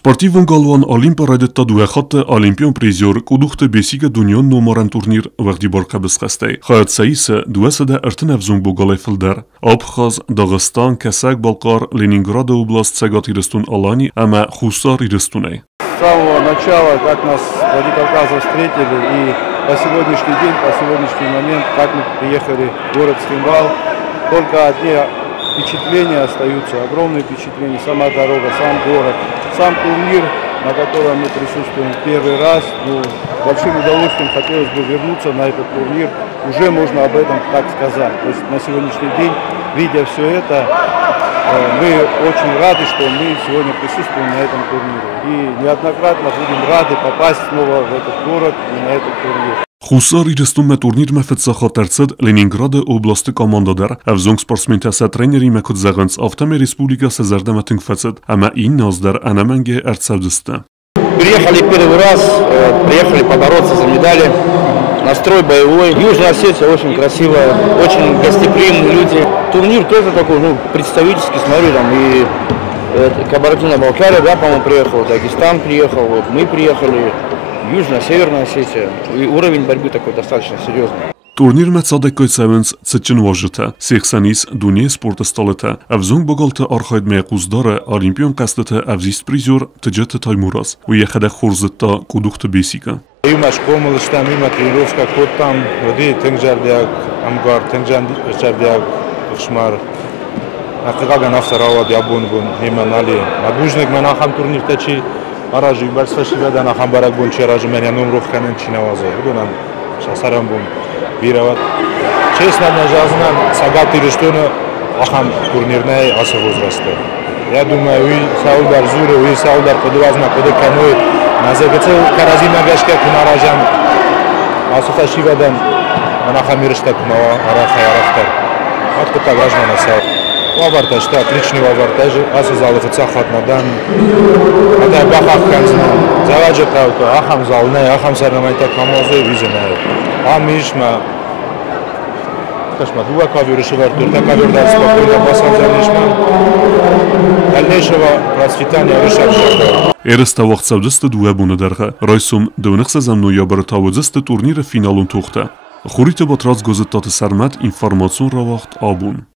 Sportivun galvan Olimpa radetta due khatte Olimpion prizor kuduxte besiga dunyon nomaran turnir vaqti barqa bisqastay. Xayat sayise duesede ertin evzung bu galefilder. Abkhaz, Dağıstan, Kasak, Balkar, Leningrad область Цагат Ирыстун Алани, ама Хусар Ирыстунай. С самого начала, как нас Владикавказа встретили, и по сегодняшний день, по сегодняшний момент, как мы приехали в город Цхинвал, только одни впечатления остаются, огромные впечатления, сама дорога, сам город, сам турнир, на котором мы присутствуем первый раз. Большим удовольствием хотелось бы вернуться на этот турнир, уже можно об этом так сказать. То есть на сегодняшний день, видя все это, мы очень рады, что мы сегодня присутствуем на этом турнире. И неоднократно будем рады попасть снова в этот город и на этот турнир. Хусар Ирыстун me turnir me fetsaxaterced Leningrad области командадar, evzong sportsmentasa treneri me kutzagans автами республика Сазардама тынгфацет, ама ин наздар анаманге эрцавдысты. Приехали первый раз, приехали побороться за медали. Настрой боевой. Южная Осетия очень красивая, очень гостеприимные люди. Турнир тоже такой, представительский, смотрю, там и Кабардино-Балкария, да, по-моему, приехал, Дагестан приехал, вот мы приехали, Южная, Северная Осетия. И уровень борьбы такой достаточно серьезный. Турнир me cadekojtsevens цычин важыта, 80 дуне спорта столета, evzong bogalta arxayd me quzdare Olimpion qastete evzist prizor tjete Taymurаз, uyekhada xurzetta kuduxte besika. Има школмалыштан, има тренировка, кот там, води тенджардяк, амгар, тенджардяк, шмар. Акыгага нафтарава дябун бун, има нали. Набужник мена хам турнир тачи, аражи барсфаши веда на хам барак бун черажи меня номров канен чинавазо. Будунан шасарам бун бирават. Честно нажазнан Цагат Ирыстуна ахам турнирной аса возраста. Я думаю, уи Саулдар Зуре, уи Саулдар подвазна, поды каной. Назагацел Каразина Гашка Кунаражан Асуха Шивадан Анахамиршта Кунава Араха Арафтар. Откуда важно на сал. Вавартаж, да, отличный вавартаж. Асу залифца хатнадан. Это бахах канзна. Заваджа таука. Ахам залне, ахам сарнамайта камозу визена. Амишма. Кашма дуа кавюры шевартур, так кавюрдар спокойно басам занишма. Дальнейшего процветания решат. Ersta vaqtsavdiste due bunadarga, Raysum dönixsezam noyabr tavudiste turnir finalun toxta. Xurite batraz gozettat sarmat informatsion ravaqt abun.